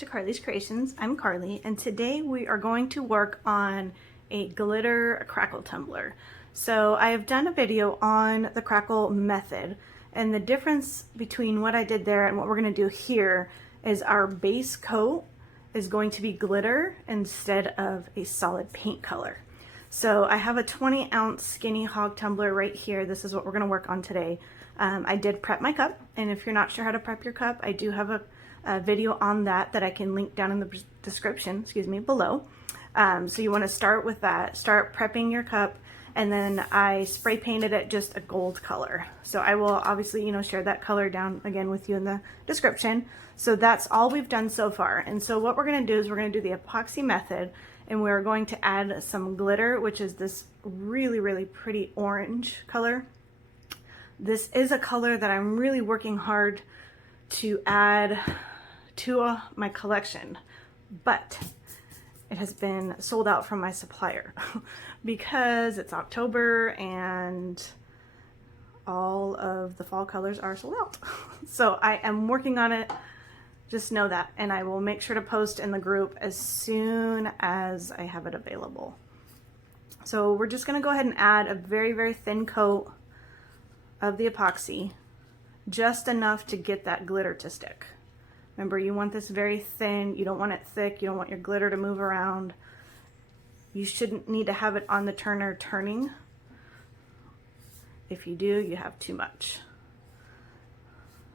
to Carly's Creations. I'm Carly, and today we are going to work on a glitter crackle tumbler. So I have done a video on the Crackle method, and the difference between what I did there and what we're going to do here is our base coat is going to be glitter instead of a solid paint color. So I have a 20-ounce skinny Hogg tumbler right here. This is what we're going to work on today. I did prep my cup, and if you're not sure how to prep your cup, I do have a video on that I can link down in the description, below. So you want to start with that, start prepping your cup, and then I spray painted it just a gold color. So I will obviously, share that color down again with you in the description. So that's all we've done so far. And so what we're going to do is we're going to do the epoxy method, and we're going to add some glitter, which is this really, really pretty orange color. This is a color that I'm really working hard to add to my collection, but it has been sold out from my supplier because it's October and all of the fall colors are sold out. So I am working on it, just know that, and I will make sure to post in the group as soon as I have it available. So we're just gonna go ahead and add a very, very thin coat of the epoxy, just enough to get that glitter to stick. Remember, you want this very thin, you don't want it thick, you don't want your glitter to move around. You shouldn't need to have it on the turner turning. If you do, you have too much.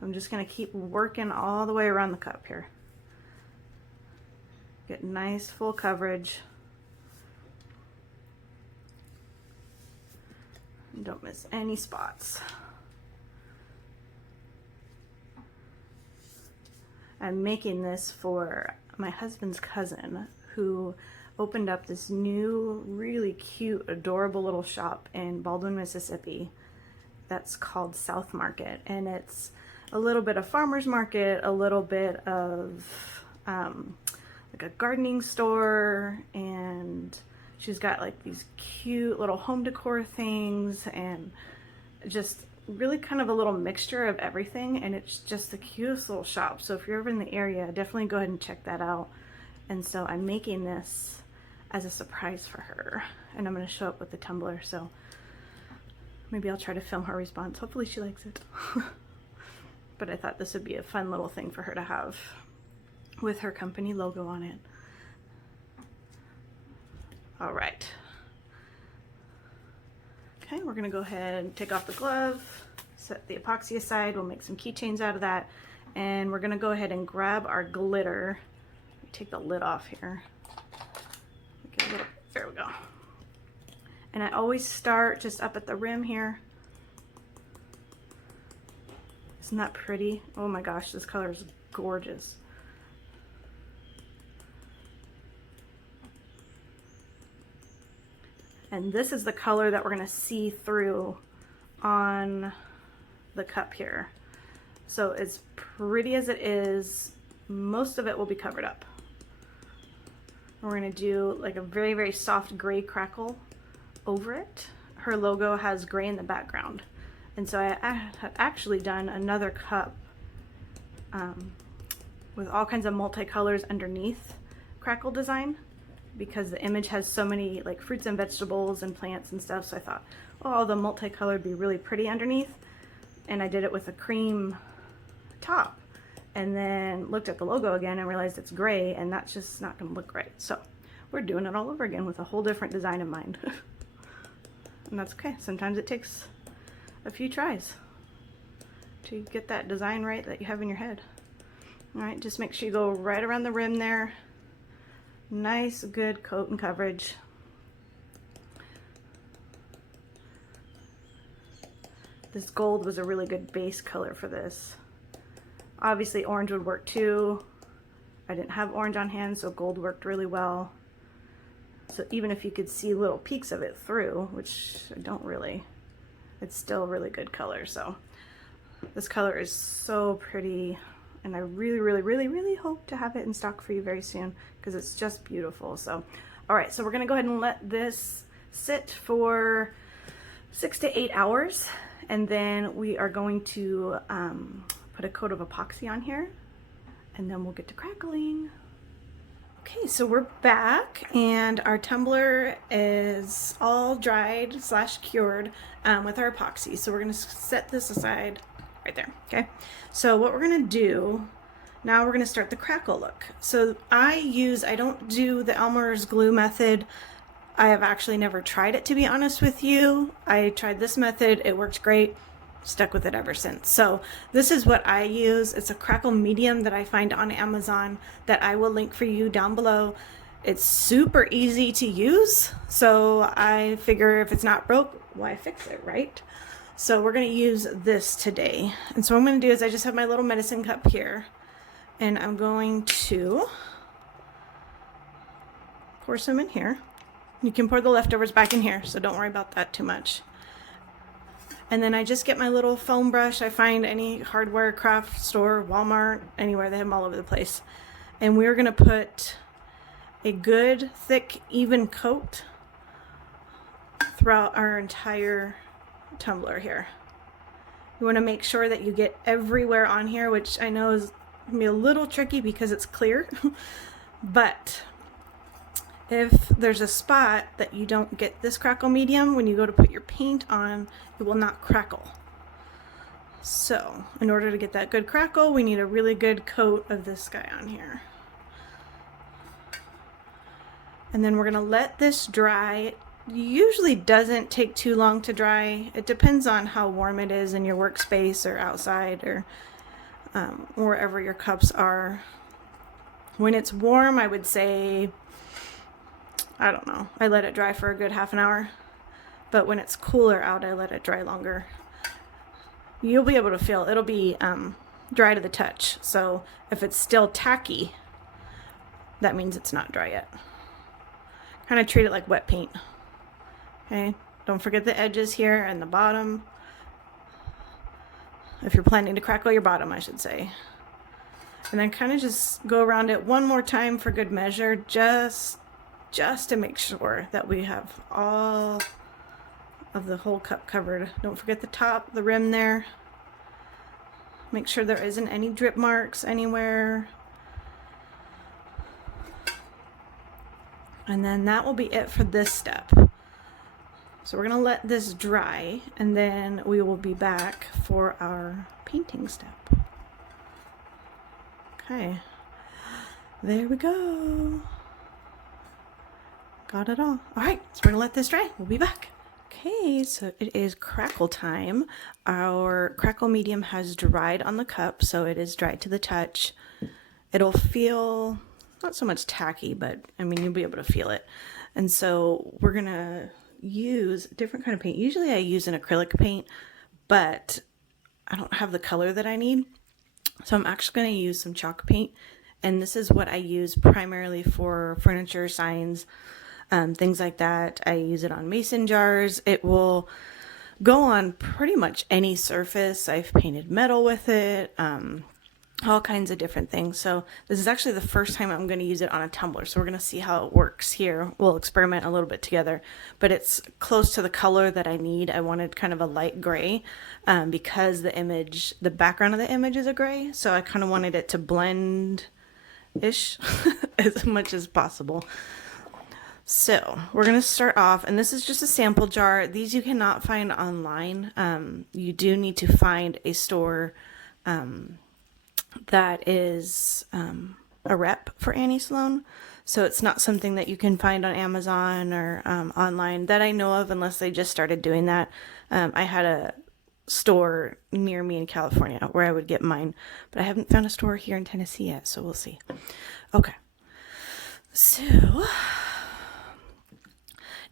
I'm just gonna keep working all the way around the cup here. Get nice full coverage. Don't miss any spots. I'm making this for my husband's cousin who opened up this new, really cute, adorable little shop in Baldwin, Mississippi that's called South Market. And it's a little bit of farmer's market, a little bit of like a gardening store, and she's got like these cute little home decor things and just really kind of a little mixture of everything, and it's just the cutest little shop. So if you're ever in the area, definitely go ahead and check that out. And so I'm making this as a surprise for her, and I'm going to show up with the tumbler, so maybe I'll try to film her response. Hopefully she likes it. But I thought this would be a fun little thing for her to have with her company logo on it. All right. Okay, we're gonna go ahead and take off the glove, set the epoxy aside. We'll make some keychains out of that. And we're gonna go ahead and grab our glitter. Take the lid off here. There we go. And I always start just up at the rim here. Isn't that pretty? Oh my gosh, this color is gorgeous. And this is the color that we're gonna see through on the cup here. So as pretty as it is, most of it will be covered up. We're gonna do like a very, very soft gray crackle over it. Her logo has gray in the background. And so I have actually done another cup with all kinds of multicolors underneath Crackle design, because the image has so many like fruits and vegetables and plants and stuff. So I thought, oh, the multicolor would be really pretty underneath. And I did it with a cream top, and then looked at the logo again and realized it's gray, and that's just not gonna look right. So we're doing it all over again with a whole different design in mind. And that's okay. Sometimes it takes a few tries to get that design right that you have in your head. All right, just make sure you go right around the rim there. Nice, good coat and coverage. This gold was a really good base color for this. Obviously orange would work too. I didn't have orange on hand, so gold worked really well. So even if you could see little peaks of it through, which I don't really, it's still a really good color. So this color is so pretty, and I really, really, really, really hope to have it in stock for you very soon, because it's just beautiful. So, all right, so we're gonna go ahead and let this sit for 6 to 8 hours, and then we are going to put a coat of epoxy on here, and then we'll get to crackling. Okay, so we're back and our tumbler is all dried / cured with our epoxy. So we're gonna set this aside right there, okay? So what we're gonna do, now we're gonna start the crackle look. So I don't do the Elmer's glue method. I have actually never tried it, to be honest with you. I tried this method, it worked great. Stuck with it ever since. So this is what I use. It's a Crackle Medium that I find on Amazon that I will link for you down below. It's super easy to use, so I figure if it's not broke, why fix it, right? So we're going to use this today. And so what I'm going to do is I just have my little medicine cup here, and I'm going to pour some in here. You can pour the leftovers back in here, so don't worry about that too much. And then I just get my little foam brush. I find any hardware, craft store, Walmart, anywhere, they have them all over the place. And we're gonna put a good, thick, even coat throughout our entire tumbler here. You wanna make sure that you get everywhere on here, which I know is gonna be a little tricky because it's clear, but if there's a spot that you don't get this Crackle Medium, when you go to put your paint on, it will not crackle. So in order to get that good crackle, we need a really good coat of this guy on here. And then we're gonna let this dry. It usually doesn't take too long to dry. It depends on how warm it is in your workspace or outside or wherever your cups are. When it's warm, I would say, I don't know, I let it dry for a good half an hour. But when it's cooler out, I let it dry longer. You'll be able to feel it'll be dry to the touch. So if it's still tacky, that means it's not dry yet. Kind of treat it like wet paint. Okay, don't forget the edges here and the bottom. If you're planning to crackle your bottom, I should say. And then kind of just go around it one more time for good measure, just to make sure that we have all of the whole cup covered. Don't forget the top, the rim there. Make sure there isn't any drip marks anywhere. And then that will be it for this step. So we're gonna let this dry and then we will be back for our painting step. Okay, there we go. Got it all. All right, so we're gonna let this dry. We'll be back. Okay, so it is crackle time. Our Crackle Medium has dried on the cup, so it is dried to the touch. It'll feel not so much tacky, but I mean, you'll be able to feel it. And so we're gonna use a different kind of paint. Usually I use an acrylic paint, but I don't have the color that I need. So I'm actually gonna use some chalk paint. And this is what I use primarily for furniture, signs, things like that. I use it on mason jars. It will go on pretty much any surface. I've painted metal with it, all kinds of different things. So this is actually the first time I'm going to use it on a tumbler. So we're going to see how it works here. We'll experiment a little bit together, but it's close to the color that I need. I wanted kind of a light gray because the background of the image is a gray. So I kind of wanted it to blend-ish as much as possible. So we're going to start off, and this is just a sample jar. These you cannot find online. You do need to find a store that is a rep for Annie Sloan. So it's not something that you can find on Amazon or online that I know of, unless they just started doing that. I had a store near me in California where I would get mine, but I haven't found a store here in Tennessee yet, so we'll see. Okay. So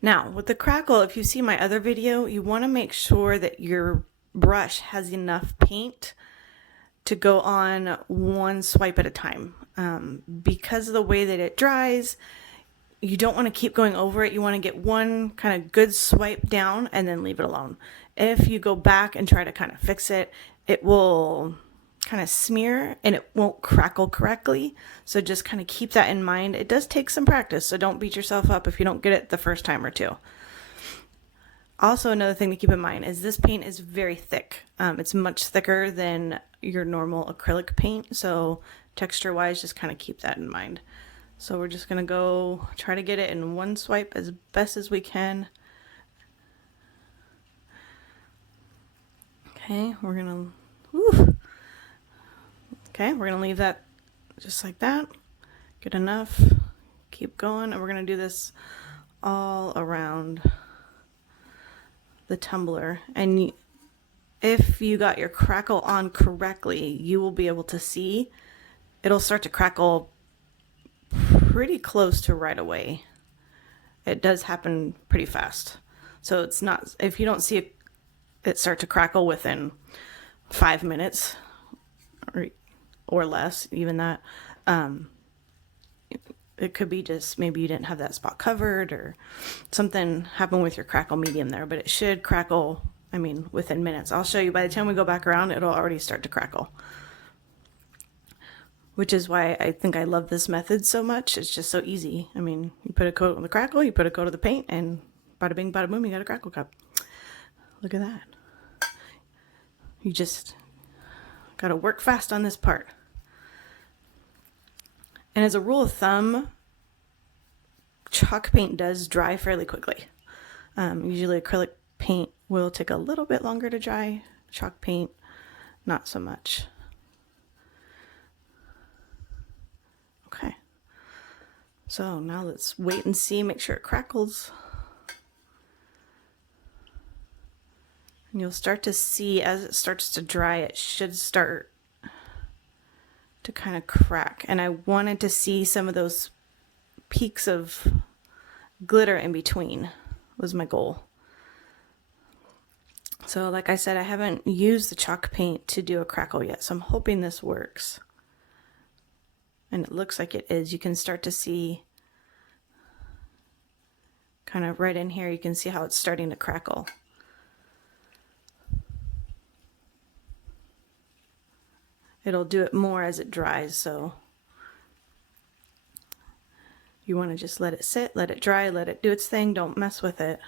now, with the crackle, if you see my other video, you want to make sure that your brush has enough paint to go on one swipe at a time. Because of the way that it dries, you don't want to keep going over it. You want to get one kind of good swipe down and then leave it alone. If you go back and try to kind of fix it, it will kind of smear and it won't crackle correctly. So just kind of keep that in mind. It does take some practice, so don't beat yourself up if you don't get it the first time or two. Also, another thing to keep in mind is this paint is very thick. It's much thicker than your normal acrylic paint, so texture-wise, just kind of keep that in mind. So we're just gonna go try to get it in one swipe as best as we can. Okay, we're gonna, okay, we're gonna leave that just like that. Good enough. Keep going, and we're gonna do this all around the tumbler. And if you got your crackle on correctly, you will be able to see it'll start to crackle pretty close to right away. It does happen pretty fast. So it's not, if you don't see it start to crackle within 5 minutes or less, even that, it could be just maybe you didn't have that spot covered or something happened with your Crackle Medium there, but it should crackle, I mean, within minutes. I'll show you by the time we go back around, it'll already start to crackle. Which is why I think I love this method so much. It's just so easy. I mean, you put a coat on the crackle, you put a coat of the paint, and bada bing, bada boom, you got a crackle cup. Look at that. You just gotta work fast on this part. And as a rule of thumb, chalk paint does dry fairly quickly. Usually acrylic paint will take a little bit longer to dry. Chalk paint, not so much. Okay. So now let's wait and see, make sure it crackles. And you'll start to see as it starts to dry, it should start to kind of crack. And I wanted to see some of those peaks of glitter in between was my goal. So like I said, I haven't used the chalk paint to do a crackle yet, so I'm hoping this works. And it looks like it is. You can start to see kind of right in here, you can see how it's starting to crackle. It'll do it more as it dries, so you want to just let it sit, let it dry, let it do its thing. Don't mess with it.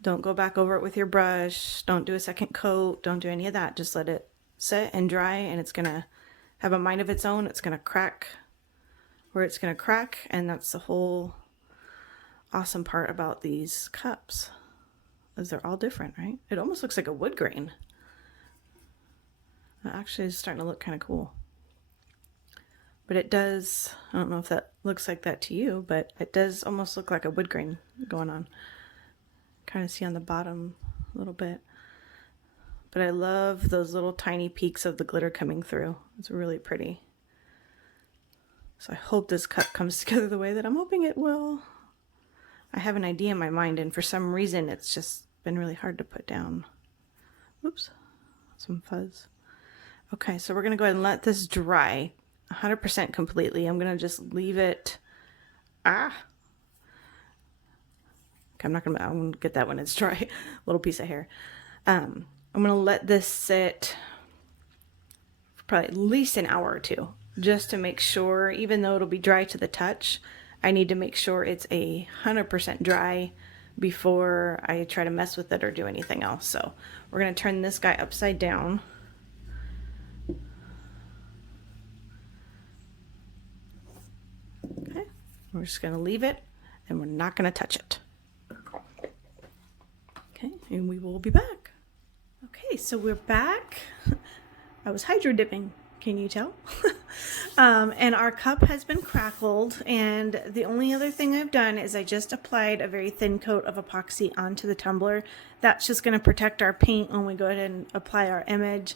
Don't go back over it with your brush. Don't do a second coat. Don't do any of that. Just let it sit and dry, and it's going to have a mind of its own. It's going to crack where it's going to crack, and that's the whole awesome part about these cups, is they're all different, right? It almost looks like a wood grain. It actually is starting to look kind of cool. But it does, I don't know if that looks like that to you, but it does almost look like a wood grain going on. Kind of see on the bottom a little bit. But I love those little tiny peaks of the glitter coming through. It's really pretty. So I hope this cup comes together the way that I'm hoping it will. I have an idea in my mind, and for some reason it's just been really hard to put down. Oops, some fuzz. Okay, so we're going to go ahead and let this dry 100% completely. I'm going to just leave it. Okay, I'm going to get that when it's dry. Little piece of hair. I'm going to let this sit for probably at least an hour or two, just to make sure, even though it'll be dry to the touch, I need to make sure it's 100% dry before I try to mess with it or do anything else. So we're going to turn this guy upside down. Okay, we're just going to leave it, and we're not going to touch it. Okay, and we will be back. Okay, so we're back. I was hydro dipping, can you tell? And our cup has been crackled, and the only other thing I've done is I just applied a very thin coat of epoxy onto the tumbler. That's just going to protect our paint when we go ahead and apply our image,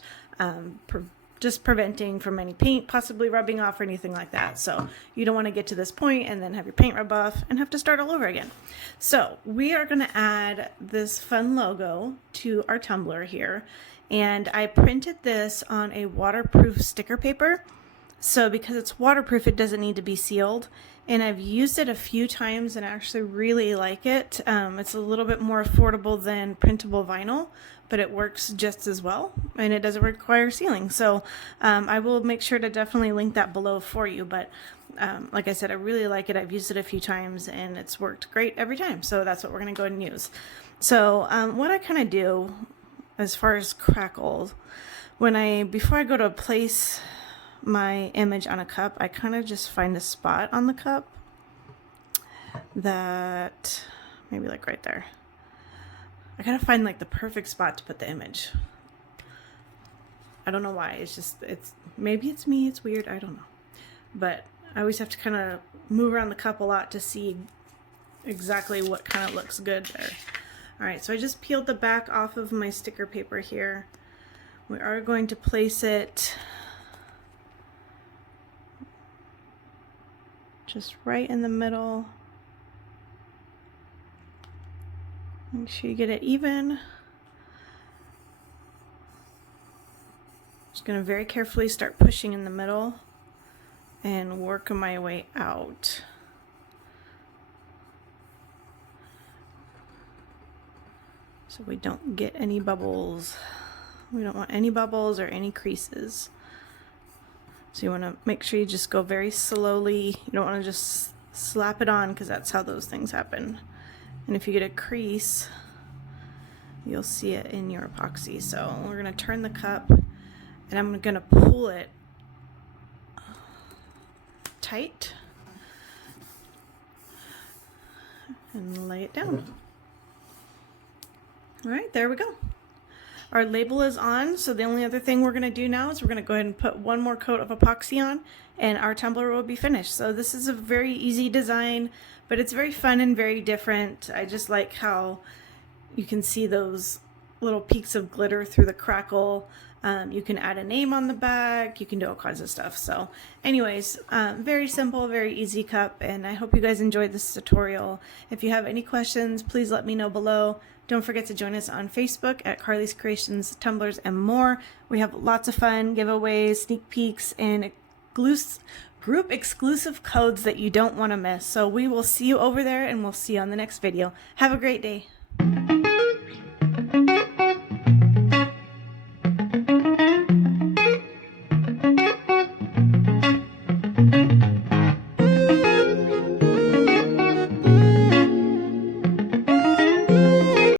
just preventing from any paint possibly rubbing off or anything like that. So you don't want to get to this point and then have your paint rub off and have to start all over again. So we are going to add this fun logo to our tumbler here. And I printed this on a waterproof sticker paper. So because it's waterproof, it doesn't need to be sealed. And I've used it a few times and I actually really like it. It's a little bit more affordable than printable vinyl, but it works just as well, and it doesn't require sealing. So I will make sure to definitely link that below for you. But Like I said, I really like it. I've used it a few times and it's worked great every time. So that's what we're going to go ahead and use. So what I kind of do as far as crackles, before I go to place my image on a cup, I kind of just find a spot on the cup that maybe like right there. I gotta find like the perfect spot to put the image. I don't know why. Maybe it's me. It's weird. I don't know. But I always have to kind of move around the cup a lot to see exactly what kind of looks good there. All right, so I just peeled the back off of my sticker paper here. We are going to place it just right in the middle. Make sure you get it even. Just going to very carefully start pushing in the middle and work my way out. So we don't get any bubbles. We don't want any bubbles or any creases. So you want to make sure you just go very slowly. You don't want to just slap it on, because that's how those things happen. And if you get a crease, you'll see it in your epoxy. So we're going to turn the cup and I'm going to pull it tight and lay it down. All right, there we go. Our label is on, so the only other thing we're going to do now is we're going to go ahead and put one more coat of epoxy on and our tumbler will be finished. So this is a very easy design, but it's very fun and very different. I just like how you can see those little peaks of glitter through the crackle. You can add a name on the back, you can do all kinds of stuff. So anyways, very simple, very easy cup, and I hope you guys enjoyed this tutorial. If you have any questions, please let me know below. Don't forget to join us on Facebook at Carly's Creations, Tumblers, and more. We have lots of fun, giveaways, sneak peeks, and group exclusive codes that you don't want to miss. So we will see you over there, and we'll see you on the next video. Have a great day.